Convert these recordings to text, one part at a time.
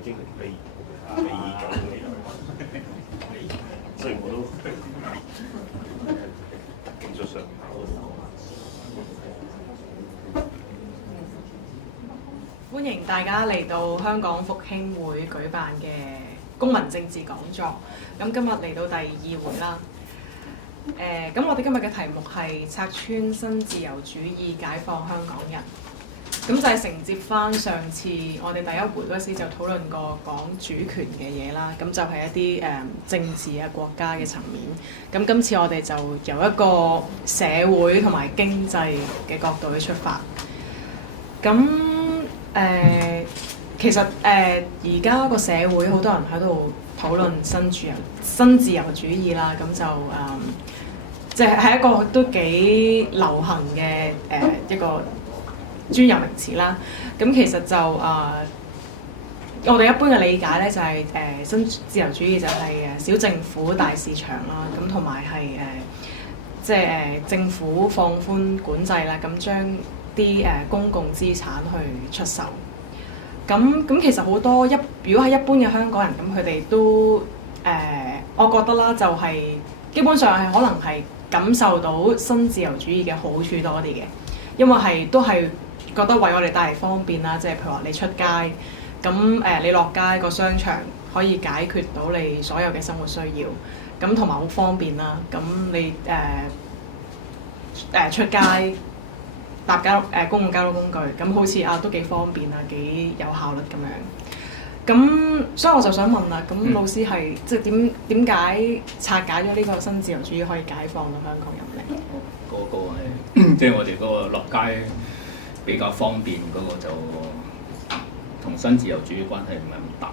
已經被議咗所以我都技術上歡迎大家嚟到香港復興會舉辦嘅公民政治講座。咁今日嚟到第2回啦。咁我哋今日嘅題目係拆穿新自由主義，解放香港人。咁就係承接翻上次我哋第1回嗰時就討論過講主權嘅嘢啦。咁就係一啲政治啊國家嘅層面。咁今次我哋就由一個社會同埋經濟嘅角度去出發。咁其實而家個社會好多人喺度討論新自由主義啦。咁就即係一個都幾流行嘅一個專有名詞啦。咁其實就我哋一般嘅理解咧就係新自由主義就係小政府大市場啦。咁同埋係即係政府放寬管制啦，咁將啲公共資產去出售。咁其實好多如果係一般嘅香港人，咁佢哋都我覺得啦，就係基本上係可能係感受到新自由主義嘅好處多啲嘅，因為都係覺得為我哋帶嚟方便啦。即係譬如話你出街，咁你落街個商場可以解決到你所有嘅生活需要，咁同埋好方便啦。咁你出街搭公共交通工具，咁好似都幾方便啊，幾有效率咁樣。咁所以我就想問啦，咁老師係即係點解拆解咗呢個新自由主義可以解放到香港人咧？嗰個係即係我哋嗰個落街比較方便嗰個就同新自由主義關係唔係咁大。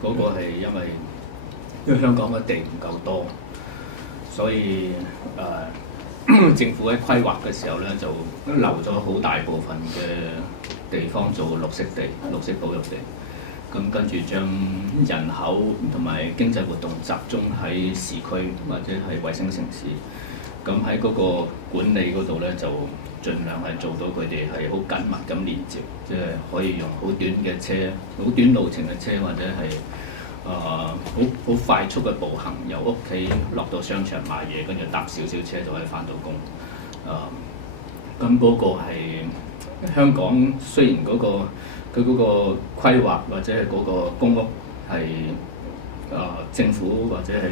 嗰個係因為香港嘅地唔夠多，所以政府喺規劃嘅時候咧，就留咗好大部分嘅地方做綠色地、綠色保育地。咁跟住將人口同埋經濟活動集中喺市區或者係衛星城市。咁喺嗰個管理嗰度咧，就盡量係做到佢哋係好緊密咁連接，即係可以用好短嘅車、好短路程嘅車，或者係好快速嘅步行，由屋企落到商場買嘢，跟住搭少少車就可以返到工。咁嗰個係香港，雖然佢嗰個規劃或者係嗰個公屋係政府或者係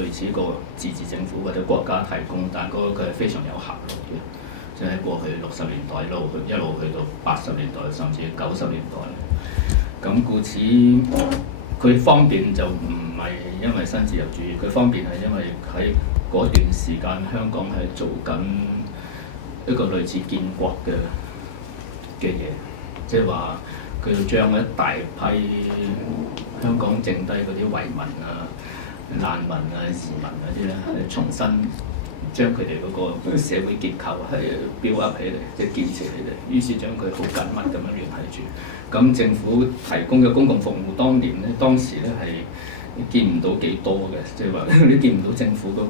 類似個自治政府或者國家提供，但係佢係非常有效率嘅，即係喺過去60年代一路去到80年代甚至90年代。咁故此佢方便就唔係因為新自由主義，佢方便係因為喺嗰段時間香港係做緊一個類似建國嘅嘢，即係話佢要將一大批香港剩低嗰啲遺民啊、難民啊、移民嗰啲咧，係重新將佢哋嗰個社會結構係 build up 起嚟，即係建設起嚟。於是將佢好緊密咁樣聯繫住。咁政府提供嘅公共服務當時咧係見唔到幾多嘅，即係話你見唔到政府嗰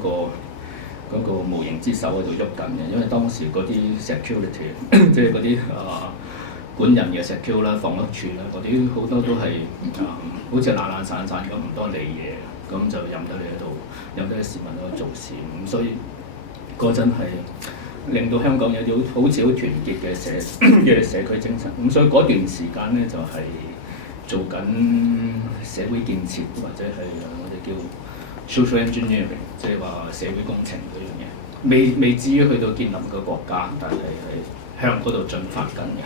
個無形之手喺度喐緊嘅，因為當時嗰啲 security 即係嗰啲管人嘅 security 啦、房屋處啦，嗰啲好多都係好似懶散咁，唔多理嘢，咁就任得你喺度，任得啲市民喺度做事。咁所以嗰陣係令到香港有啲好似好團結嘅社區精神。咁所以嗰段時間咧就係做緊社會建設，或者係我哋叫 social engineering， 即係話社會工程嗰樣嘢。未至於去到建立個國家，但係向嗰度進發緊嘅。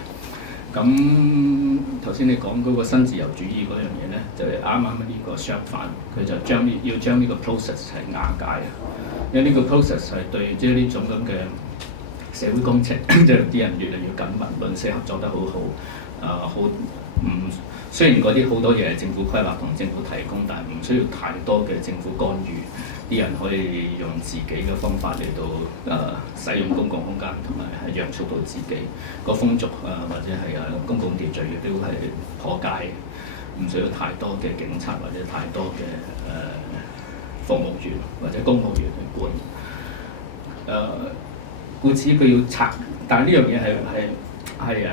咁頭先你講嗰個新自由主義嗰樣嘢咧，就係啱呢個相反，佢就要將呢個 process 係瓦解。因為呢個 process 係對即係呢種咁嘅社會工程，即係啲人越嚟越緊密，鄰舍合作得好好。雖然嗰啲好多嘢係政府規劃同政府提供，但係唔需要太多嘅政府干預。啲人可以用自己嘅方法嚟到使用公共空間，同埋係約束到自己個風俗或者係公共秩序亦都係破解，唔需要太多嘅警察或者太多嘅服務員或者公務員去管。故此佢要拆，但係呢樣嘢係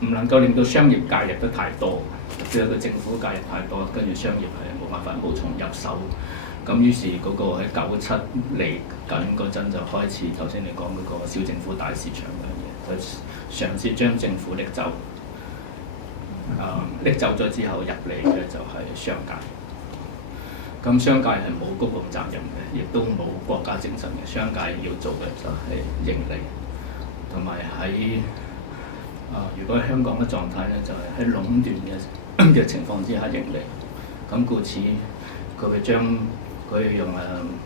唔能夠令到商業介入得太多，即即係個政府介入太多，跟住商業係冇辦法無從入手。咁於是嗰個喺97嚟緊嗰陣就開始頭先你講嗰個小政府大市場嘅嘢，就嘗試將政府拎走。拎走咗之後入嚟嘅就係商界。咁商界係冇公共責任嘅，亦都冇國家精神嘅。商界要做嘅就係盈利，同埋喺如果香港嘅狀態咧，就係喺壟斷嘅情況之下盈利。咁故此佢會將佢用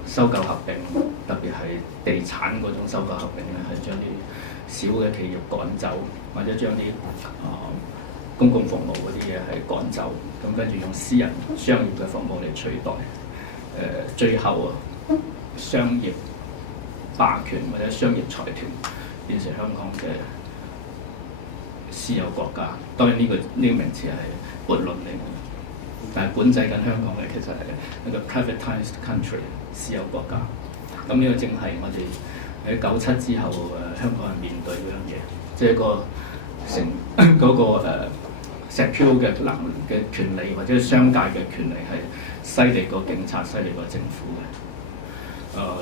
收購合併，特別係地產嗰種收購合併咧，係將啲小嘅企業趕走，或者將啲公共服務嗰啲嘢係趕走，咁跟住用私人商業嘅服務嚟取代。最後商業霸權或者商業財團變成香港嘅私有國家。當然呢個名詞係悖論嚟嘅，但係管制緊香港嘅其實係一個 privatized country 私有國家。咁呢個正係我哋喺97之後香港人面對嗰樣嘢，即係個secure 嘅權利或者商界嘅權利係犀利過警察、犀利過政府嘅。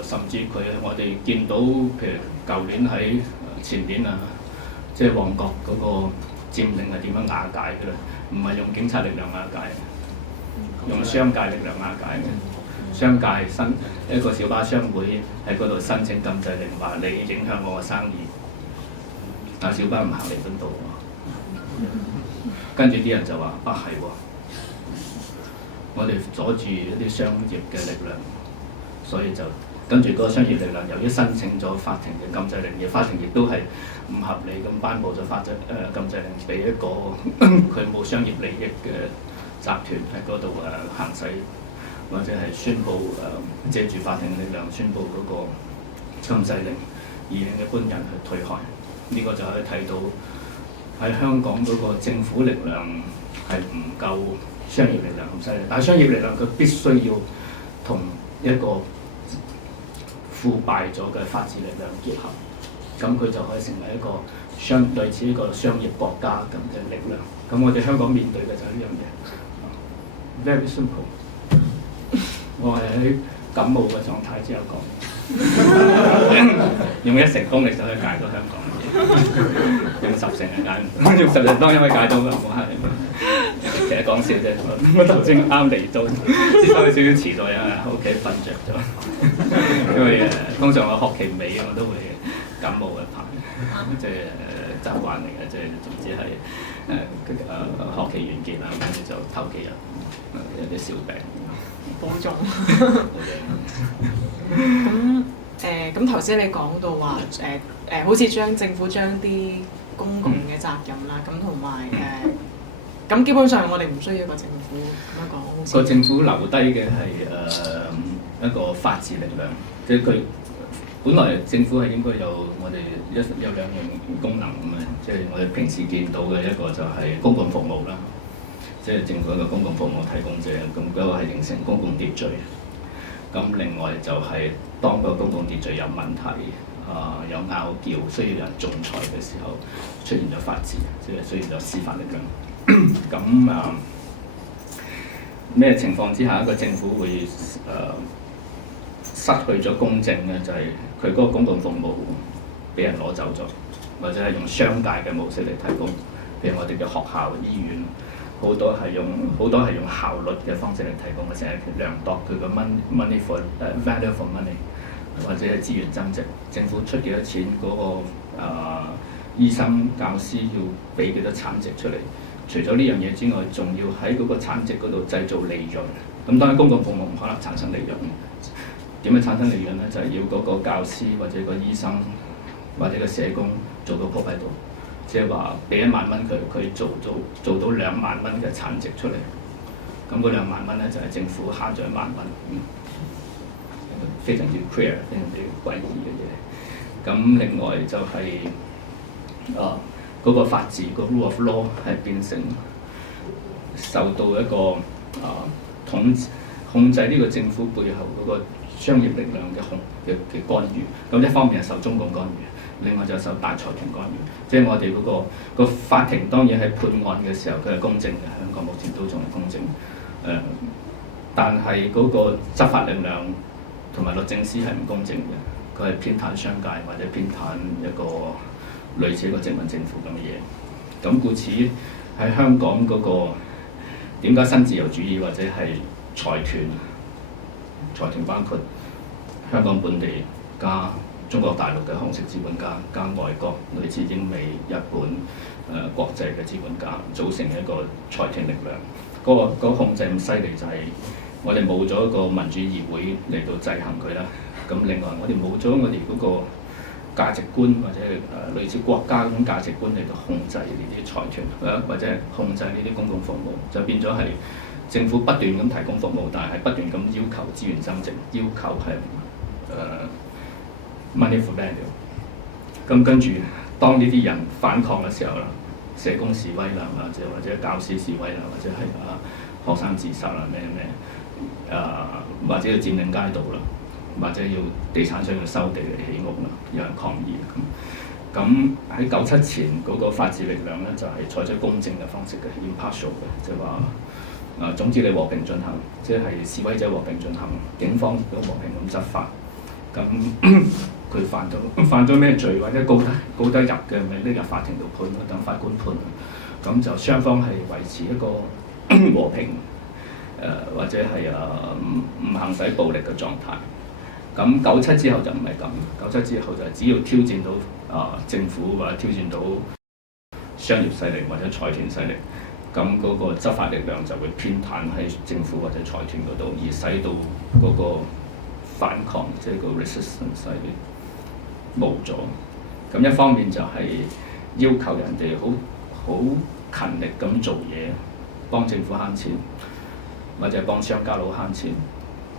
甚至我哋見到，譬如舊年喺前年即係旺角嗰個佔領係點樣瓦解嘅咧？唔係用警察力量瓦解，用商界力量瓦解嘅。商界一個小巴商會喺嗰度申請禁制令，話你影響我嘅生意，但小巴唔行彌敦道喎。跟住啲人就話：係喎，我哋阻住一啲商業嘅力量，所以就跟住嗰個商業力量，由於申請咗法庭嘅禁制令，而法庭亦都係唔合理咁頒布咗禁制令俾一個佢冇商業利益嘅集團喺嗰度行使，或者係宣佈借住法庭嘅力量宣佈嗰個禁制令，而令一般人去退開。呢個就可以睇到喺香港嗰個政府力量係唔夠商業力量咁犀利，但係商業力量佢必須要同一個腐敗咗嘅法治力量結合，咁佢就可以成為一個類似一個商業國家咁嘅力量。咁我哋香港面對嘅就係呢樣嘢 ，very simple。我係喺感冒嘅狀態之後講，用一成功力就可以解到香港。用10成嘅解，用10成當然可以解到嘅，冇客氣。其實講笑啫，我頭先啱嚟到，先收少少遲咗，因為喺屋企瞓着咗。因為通常我學期尾我都會感冒一排，即係習慣嚟嘅，即係總之係學期完結啦，跟住就頭幾日有啲小病。保重。咁頭先你講到話好似政府將啲公共嘅責任啦，咁同埋咁基本上我哋唔需要個政府咁樣講。個政府留低嘅係一個法治力量，即係佢本來政府係應該有我哋有2樣功能咁嘅，即係我哋平時見到嘅一個就係公共服務啦，即係政府一個公共服務提供者，咁嗰個係形成公共秩序。咁另外就係當個公共秩序有問題，有拗撬，需要有人仲裁嘅時候，出現咗法治，即係需要咗司法力量。咁咩情況之下一個政府會失去咗公正咧？就係佢嗰個公共服務俾人攞走咗，或者係用商界嘅模式嚟提供，譬如我哋嘅學校、醫院。好多係用效率嘅方式嚟提供嘅，成日量度佢個 money for value for money， 或者係資源增值。政府出幾多錢，嗰個醫生、教師要俾幾多產值出嚟。除咗呢樣嘢之外，仲要喺嗰個產值嗰度製造利潤。咁當然公共服務唔可能產生利潤。點樣產生利潤咧？就係要嗰個教師或者個醫生或者個社工做到 profit 喺度。即係話俾1萬蚊佢做到2萬蚊嘅產值出嚟，咁嗰2萬蚊咧就係政府慳咗1萬蚊，非常之 clear， 非常之詭異嘅嘢。咁另外就係嗰個法治個 rule of law 係變成受到一個控制呢個政府背後嗰個商業力量嘅干預。咁一方面係受中共干預。另外就受大財團干預。即係我哋嗰個法庭當然喺判案嘅時候佢係公正嘅，香港目前都仲係公正。但係嗰個執法力量同埋律政司係唔公正嘅，佢係偏袒商界或者偏袒一個類似一個殖民政府咁嘅嘢。咁故此喺香港嗰個點解新自由主義或者係財團包括香港本地加中國大陸嘅紅色資本家加外國類似英美日本國際嘅資本家組成一個財團力量，嗰個控制咁犀利就係我哋冇咗一個民主議會嚟到制衡佢啦。咁另外我哋冇咗我哋嗰個價值觀或者類似國家嗰種價值觀嚟到控制呢啲財團，或者係控制呢啲公共服務，就變咗係政府不斷咁提供服務，但係不斷咁要求資源增值，要求係money for value。咁跟住當呢啲人反抗嘅時候啦，社工示威啦，或者教師示威啦，或者係學生自殺啦，或者要佔領街道啦，或者要地產商要收地嚟起屋啦，有人抗議咁喺97前嗰個法治力量咧，就係採取公正嘅方式嘅 impartial 嘅，即係話總之你和平進行，即係示威者和平進行，警方都和平咁執法。咁佢犯咗咩罪或者告得入嘅，咪拎入法庭度判咯，等法官判。咁就雙方係維持一個和平或者係唔行使暴力嘅狀態。咁97之後就唔係咁，97之後就只要挑戰到政府或者挑戰到商業勢力或者財團勢力，咁嗰個執法力量就會偏袒喺政府或者財團嗰度，而使到嗰個反抗即係個 resistance 勢力冇咗。咁一方面就係要求人哋好勤力咁做嘢，幫政府慳錢，或者幫商家佬慳錢。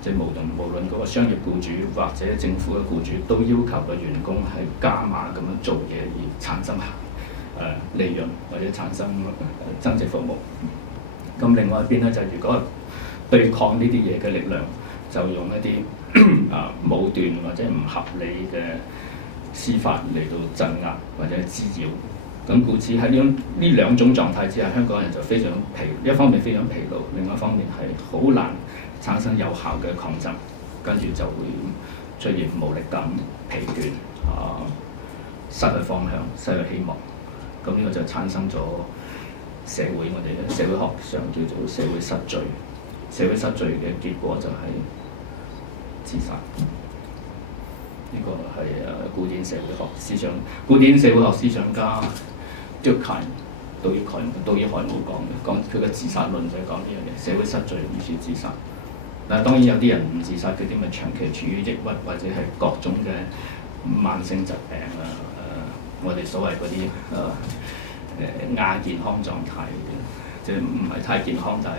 即係無論嗰個商業僱主或者政府嘅僱主，都要求個員工係加碼咁樣做嘢而產生利潤或者產生增值服務。咁另外一邊咧就如果對抗呢啲嘢嘅力量，就用一啲武斷或者唔合理嘅司法嚟到鎮壓或者滋擾。咁故此喺呢兩種狀態之下，香港人就非常一方面非常疲勞，另外一方面係好難產生有效嘅抗爭，跟住就會出現無力感、疲倦、失去方向、失去希望。咁呢個就產生咗社會，我哋嘅社會學上叫做社會失序。社會失序嘅結果就係自殺。呢個係古典社會學思想，古典社會學思想家杜爾凱姆講佢嘅自殺論就係講呢樣嘢，社會失序於是自殺。但係當然有啲人唔自殺，嗰啲咪長期處於抑鬱或者係各種嘅慢性疾病我哋所謂嗰啲亞健康狀態嘅，即係唔係太健康，但係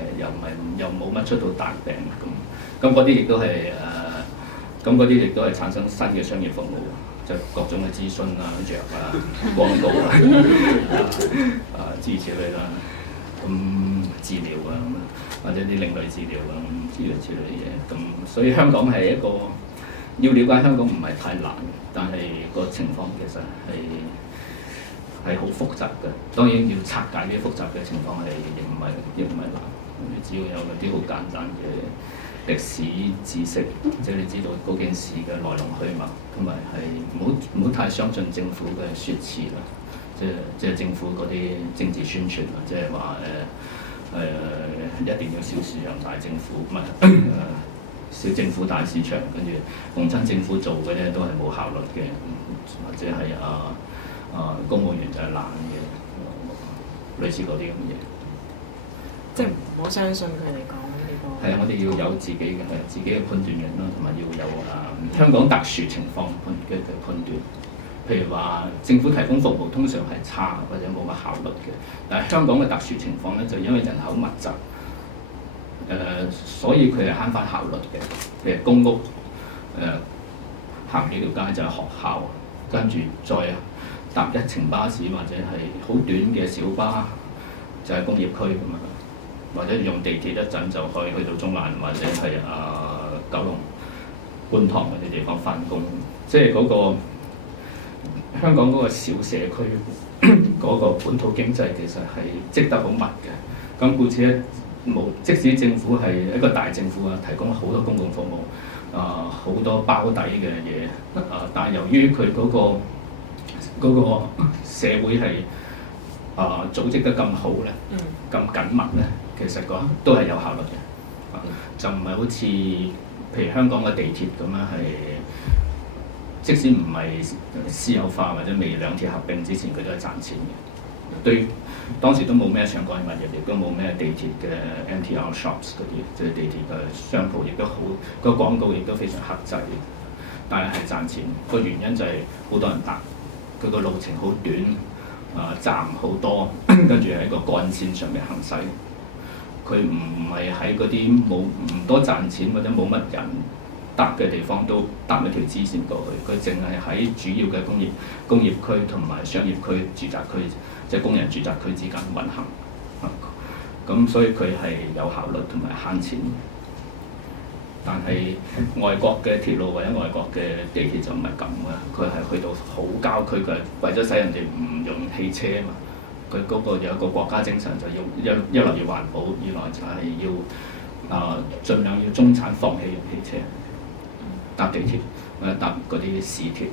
又冇乜出到大病咁嗰啲亦都係咁嗰啲亦都係產生新嘅商業服務，就各種嘅諮詢藥廣告諸如此類啦，治療或者啲另類治療之類嘅嘢。咁所以香港係一個要了解香港唔係太難，但係個情況其實係好複雜嘅。當然要拆解呢啲複雜嘅情況亦唔係難，你只要有啲好簡單嘅歷史知識，即係你知道嗰件事嘅來龍去脈，同埋係唔好太相信政府嘅説辭啦。即係政府嗰啲政治宣傳啦，即係話一定要小市場大政府，唔係小政府大市場，跟住共親政府做嘅咧都係冇效率嘅，或者係公務員就係懶嘅，類似嗰啲咁嘅嘢。即係唔好相信佢哋講呢個。係啊，我哋要有自己嘅判斷力啦，同埋要有香港特殊情況嘅判斷。譬如話政府提供服務通常係差或者冇乜效率嘅，但係香港嘅特殊情況咧就因為人口密集，所以佢係慳翻效率嘅。譬如公屋，行幾條街就係學校，跟住再搭一程巴士或者係好短嘅小巴，就係工業區咁啊，或者用地鐵一陣就可以去到中環或者係九龍、觀塘嗰啲地方翻工，即係嗰個香港嗰個小社區嗰個本土經濟其實係積得好密嘅。咁故此咧，即使政府係一個大政府啊，提供好多公共服務好多包底嘅嘢但係由於佢嗰個社會係組織得咁好咧，咁緊密咧，其實都係有效率嘅。就唔係好似譬如香港嘅地鐵咁樣係，即使唔係私有化或者未兩鐵合併之前，佢都係賺錢嘅。對，當時都冇咩上蓋物業，亦都冇咩地鐵嘅 MTR shops 嗰啲，即係地鐵嘅商鋪，亦都好個廣告亦都非常克制，但係賺錢。個原因就係好多人搭，佢個路程好短，站好多，跟住喺個幹線上面行駛。佢唔係喺嗰啲唔多賺錢或者冇乜人搭嘅地方都搭一條支線過去，佢淨係喺主要嘅工業區同埋商業區、住宅區，即係工人住宅區之間運行。咁所以佢係有效率同埋慳錢。但係外國嘅鐵路或者外國嘅地鐵就唔係咁嘅，佢係去到好郊區，佢係為咗使人哋唔用汽車啊嘛。佢嗰個有一個國家精神，就要一來要環保，二來就係要盡量要中產放棄用汽車，搭地鐵或者搭嗰啲市鐵。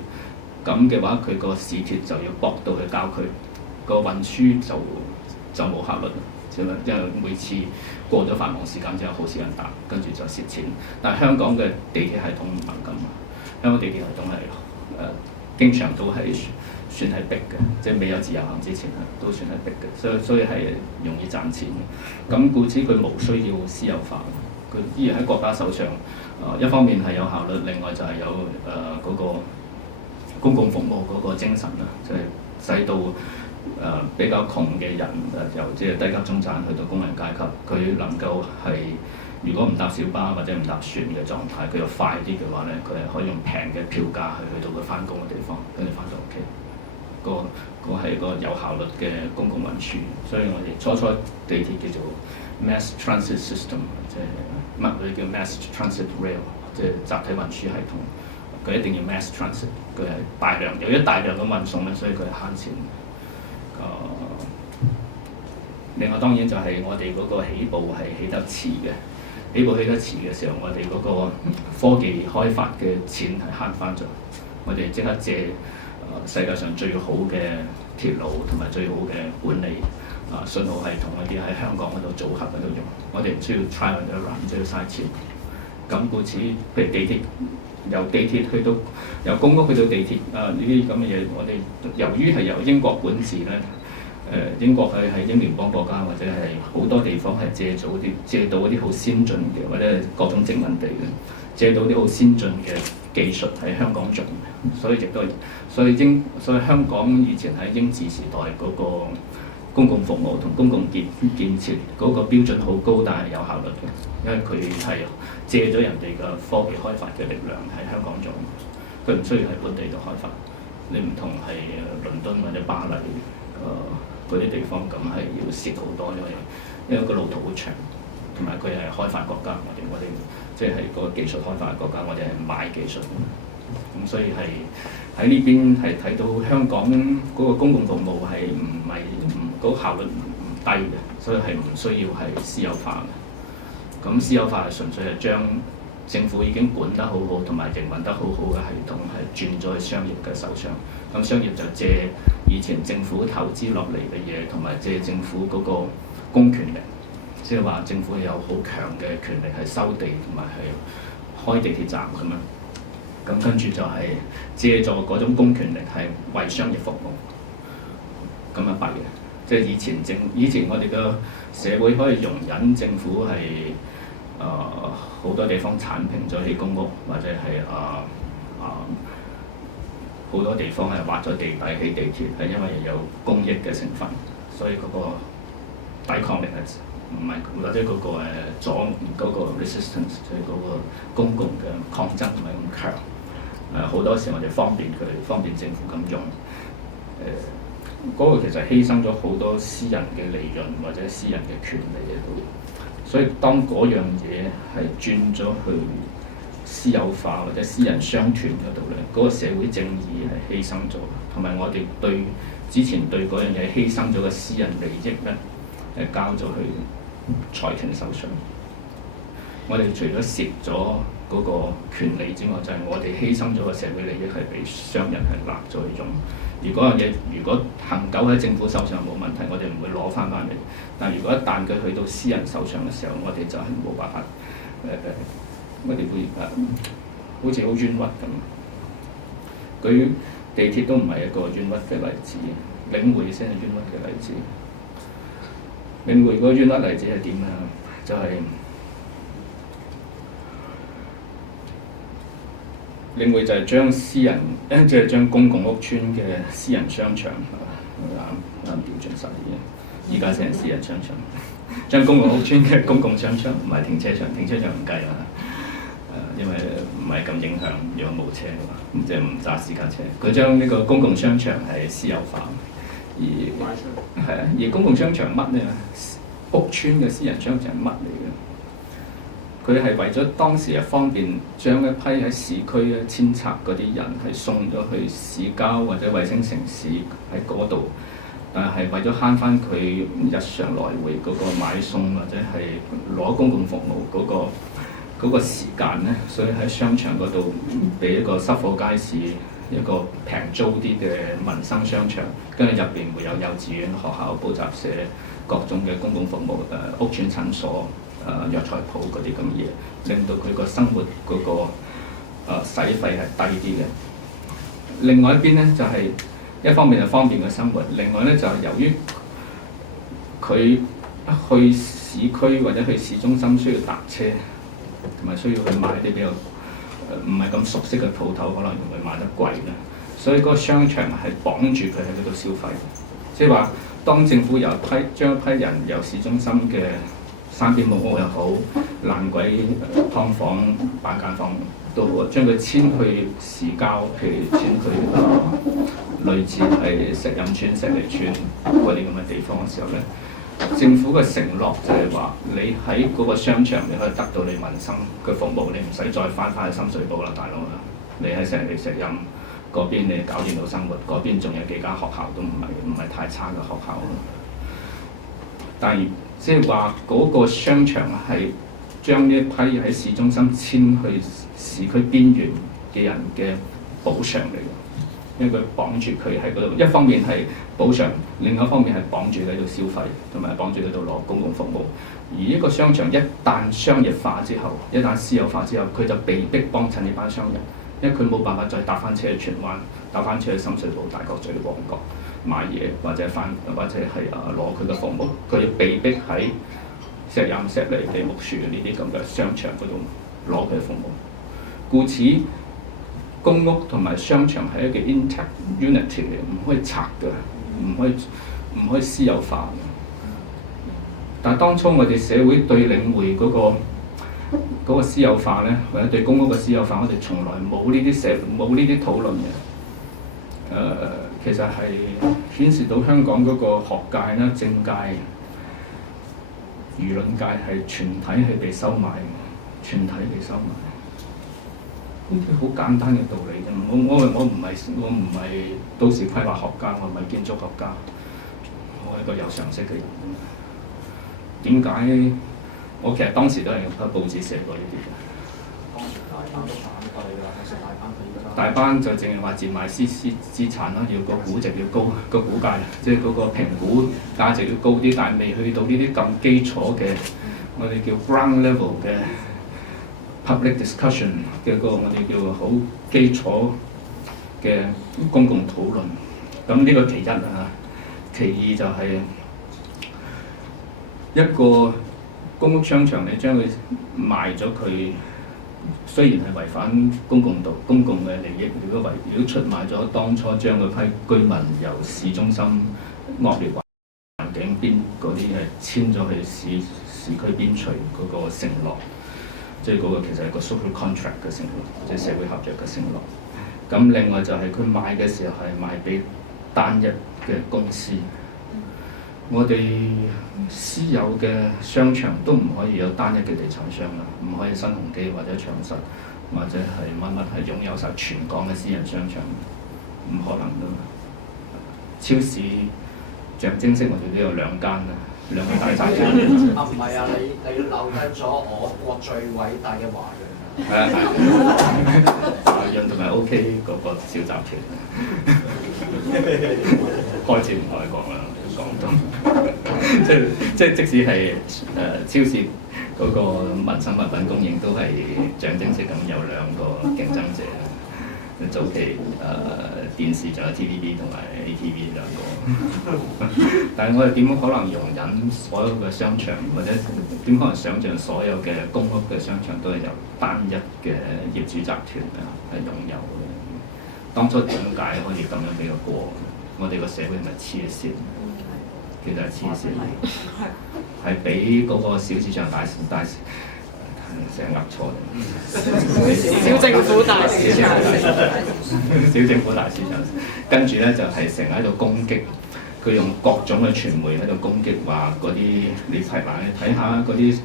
咁嘅話，佢個市鐵就要駁到去郊區，個運輸就冇效率。因為每次過咗繁忙時間之後，好少人搭，跟住就蝕錢。但係香港嘅地鐵系統唔係咁，香港地鐵系統係經常都係算係逼嘅，即係未有自由行之前都算係逼嘅，所以係容易賺錢嘅。咁故此佢無需要私有化，佢依然喺國家手上。一方面係有效率，另外就係有嗰個公共服務嗰個精神啦，就係使到比較窮嘅人由即係低級中產去到工人階級，佢能夠係如果唔搭小巴或者唔搭船嘅狀態，佢又快啲嘅話咧，佢係可以用平嘅票價去到佢翻工嘅地方，跟住翻到屋企。個係個有效率嘅公共運輸，所以我哋初地鐵叫做 mass transit system， 即係乜佢叫 mass transit rail， 即係集體運輸系統。佢一定要 mass transit， 佢係有一大量嘅運送咧，所以佢係慳錢。另外當然就係我哋嗰個起步係起得遲嘅，起步起得遲嘅時候，我哋嗰個科技開發嘅錢係慳翻咗，我哋即刻借世界上最好嘅鐵路同埋最好嘅管理信號系統嗰啲喺香港嗰度組合嗰度用，我哋唔需要 try and error，唔需要嘥錢。咁故此，譬如地鐵由地鐵去到由公屋去到地鐵呢啲咁嘅嘢，我哋由於係由英國管治咧。英國係英聯邦國家，或者係好多地方係借到嗰啲好先進嘅，或者各種殖民地嘅，借到啲好先進嘅技術喺香港做，所以亦都係，所以香港以前喺英治時代嗰個公共服務同公共建設嗰個標準好高，但係有效率嘅，因為佢係借咗人哋嘅科技開發嘅力量喺香港做，佢唔需要喺本地度開發。你唔同係倫敦或者巴黎嗰啲地方，咁係要蝕好多，因為個路途好長，同埋佢係開發國家，我哋即係個技術開發國家，我哋係賣技術，咁所以係喺呢邊係睇到香港嗰個公共服務係嗰個效率唔低嘅，所以係唔需要係私有化嘅。咁私有化係純粹係將政府已經管得好好同埋營運得好好嘅系統係轉咗去商業嘅手上，咁商業就借以前政府投資落嚟嘅嘢，同埋借政府嗰個公權力，即係話政府有好強嘅權力係收地同埋係開地鐵站咁樣，咁跟住就係借助嗰種公權力係為商業服務，咁啊弊嘅，即係以前我哋嘅社會可以容忍政府係好多地方剷平咗起公屋，或者係好多地方係挖咗地底起地鐵，係因為有公益嘅成分，所以嗰個抵抗力係唔係，或者嗰個阻嗰個 resistance， 即係嗰個公共嘅抗爭唔係咁強。好多時我哋方便政府咁用，嗰個其實犧牲咗好多私人嘅利潤或者私人嘅權利喺度。所以當嗰樣嘢係轉咗去私有化或者私人商團嗰度咧，嗰個社會正義係犧牲咗，同埋我哋對之前對嗰樣嘢犧牲咗嘅私人利益咧，係交咗去財團手上。我哋除咗蝕咗嗰個權利之外，就係我哋犧牲咗個社會利益係俾商人係立咗去用。如果樣嘢如果恆久喺政府手上冇問題，我哋唔會攞翻嚟。但如果一旦佢去到私人手上嘅時候，我哋就係冇辦法我哋會好似好冤屈咁。佢地鐵都唔係一個冤屈嘅例子，領匯先係冤屈嘅例子。領匯嗰個冤屈例子係點啊？就係、領匯就係將私人，即係將公共屋邨嘅私人商場啱調轉晒嘅，而家先係私人商場。將公共屋邨嘅公共商場唔係停車場，停車場唔計啦。因為唔係咁影響，如果冇車嘅話，即係唔揸私家車。佢將呢個公共商場係私有化，而公共商場乜咧？屋邨嘅私人商場乜嚟嘅？佢係為咗當時係方便將一批喺市區咧遷拆嗰啲人係送咗去市郊或者衛星城市喺嗰度，但係為咗慳翻佢日常來回嗰個買餸或者係攞公共服務嗰個時間咧，所以喺商場嗰度俾一個濕貨街市，一個平租啲嘅民生商場，跟住入邊會有幼稚園、學校、補習社、各種嘅公共服務、屋邨診所、藥材鋪嗰啲咁嘅嘢，令到佢個生活嗰個使費係低啲嘅。另外一邊咧就係、一方面係方便嘅生活，另外咧就係、由於佢去市區或者去市中心需要搭車，同埋需要去買啲比較唔係咁熟悉嘅鋪頭，可能會買得貴啦。所以嗰個商場係綁住佢喺嗰度消費，即係話當政府將一批人由市中心嘅山邊木屋又好、爛鬼劏房、板間房都好，將佢遷去市郊，譬如遷去類似係石蔭村、石梨村嗰啲咁嘅地方嘅時候咧。政府嘅承諾就係話，你喺嗰個商場你可以得到你民生嘅服務，你唔使再翻去深水埗啦，大佬啦。你喺石蔭嗰邊你搞掂到生活，嗰邊仲有幾間學校都唔係太差嘅學校。但係即係話嗰個商場係將呢一批喺市中心遷去市區邊緣嘅人嘅補償嚟嘅。因為佢綁住佢喺嗰度，一方面係補償，另一方面係綁住喺度消費，同埋綁住喺度攞公共服務。而一個商場一旦商業化之後，一旦私有化之後，佢就被逼幫襯呢班商人，因為佢冇辦法再搭翻車去荃灣，搭翻車去深水埗、大角咀、旺角買嘢，或者係攞佢嘅服務，佢要被逼喺石蔭、石梨、梨木樹呢啲咁嘅商場嗰度攞佢嘅服務，故此。公屋同埋商場係一個 intact unity 嚟，唔可以拆嘅，唔可以私有化嘅。但係當初我哋社會對領匯嗰個私有化咧，或者對公屋嘅私有化，我哋從來冇呢啲討論嘅。其實係顯示到香港嗰個學界啦、政界、輿論界係全體係被收買，全體被收買。呢啲好簡單嘅道理啫。我唔係都市規劃學家，我唔係建築學家，我係個有常識嘅人。點解我其實當時都係喺報紙寫過呢啲嘅。大班就淨係話賤賣資產啦，要個估值要高，個股價即係嗰個評估價值要高啲，但係未去到呢啲咁基礎嘅，我哋叫 ground level 嘅。Public discussion 嘅我哋叫好基礎嘅公共討論，咁呢個其一啊，其二就係一個公屋商場，你將佢賣咗佢，雖然係違反公共嘅利益，如果出賣咗當初將嗰批居民由市中心惡劣環境邊嗰啲係遷咗去市區邊陲嗰個承諾。即係嗰個其實係個 social contract 嘅承諾，即係社會合約嘅承諾。咁另外就係佢賣嘅時候係賣俾單一嘅公司。我哋私有嘅商場都唔可以有單一嘅地產商啦，唔可以新鴻基或者長實或者係乜乜係擁有晒全港嘅私人商場，唔可能噶嘛。超市象徵式我哋都有兩間啊，兩個大集團。啊唔係啊，你留低咗我國最偉大嘅華潤。係啊，華潤同埋 OK 嗰個小集團，開始唔可以講啦，講到即使係超市嗰個民生物品供應都係象徵式咁有兩個競爭者。早期電視仲有 TVB 同埋 ATV 兩個，但係我哋點可能容忍所有嘅商場，或者點可能想像所有嘅公屋嘅商場都係由單一嘅業主集團係擁有嘅？當初點解可以咁樣俾佢過？我哋個社會係咪黐線？其實係黐線，係比嗰個小市場大成日噏錯，小政府大市場，小政府大市場，跟住咧就係成日喺度攻擊，佢用各種嘅傳媒喺度攻擊，話嗰啲你睇下嗰啲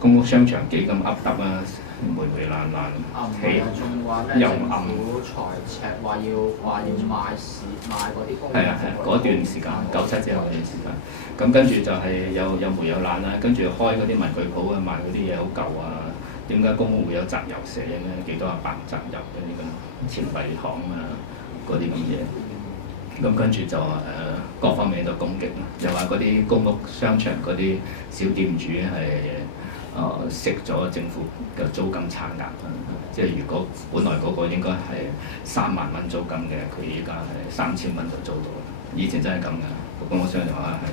公屋商場幾咁噏揼啊，霉爛爛，仲話咩政府財赤，話要賣嗰啲公屋。係啊，嗰段時間97之後嗰段時間，咁跟住就係有霉有爛啦，跟住開嗰啲文具鋪啊，賣嗰啲嘢好舊啊，點解公屋會有集郵社咧？幾多阿伯集郵嗰啲咁錢幣行啊，嗰啲咁嘢，咁跟住就各方面都攻擊啦，又話嗰啲公屋商場嗰啲小店主係食咗政府嘅租金差額，即係如果本來嗰個應該係3萬蚊租金嘅，佢依家係3000蚊就租到啦。以前真係咁㗎，公屋商場話係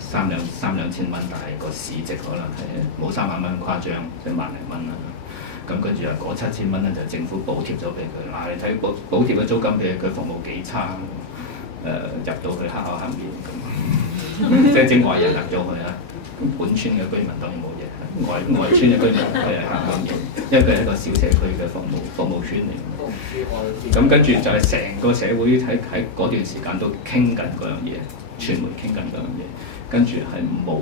三兩千蚊，但係個市值可能係冇3萬蚊誇張，即係萬零蚊啦。咁跟住啊，嗰7000蚊咧就政府補貼咗俾佢。嗱，你睇補貼嘅租金俾佢服務幾差，入到去黑口黑面咁，即係整外人入咗去啊。本村嘅居民當然冇嘢，外村嘅居民佢係黑口面，因為佢係一個小社區嘅服務圈嚟。咁跟住就係成個社會喺嗰段時間都傾緊嗰樣嘢，傳媒傾緊嗰樣嘢，跟住係冇，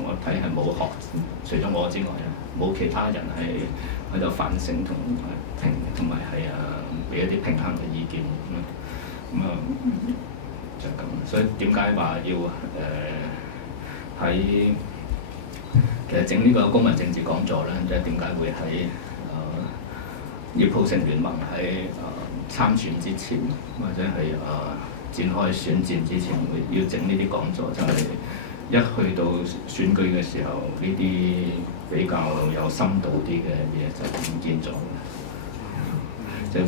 我睇係冇學，除咗我之外啊，冇其他人係喺度反省同埋係俾一啲平衡嘅意見咁就咁。所以點解話要喺其實整呢個公民政治講座咧，即係點解會喺要鋪成聯盟喺參選之前，或者係展開選戰之前，要整呢啲講座，就係一去到選舉嘅時候，呢啲比較有深度啲嘅嘢就唔見咗。即係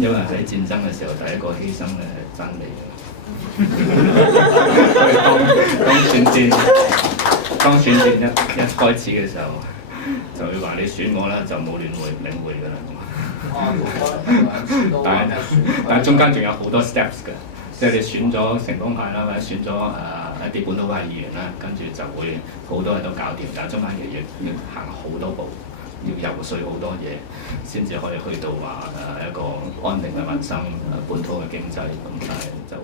因為喺戰爭嘅時候，第一個犧牲嘅係真理。當選戰一開始嘅時候，就會話你選我啦，就冇領會㗎啦。但係中間仲有好多 steps 㗎，即係你選咗成功派啦，或者選咗一啲本土派議員啦，跟住就會好多嘢都搞掂，但係中間要行好多步，要游說好多嘢，先至可以去到話一個安定嘅民生、本土嘅經濟咁，但係就。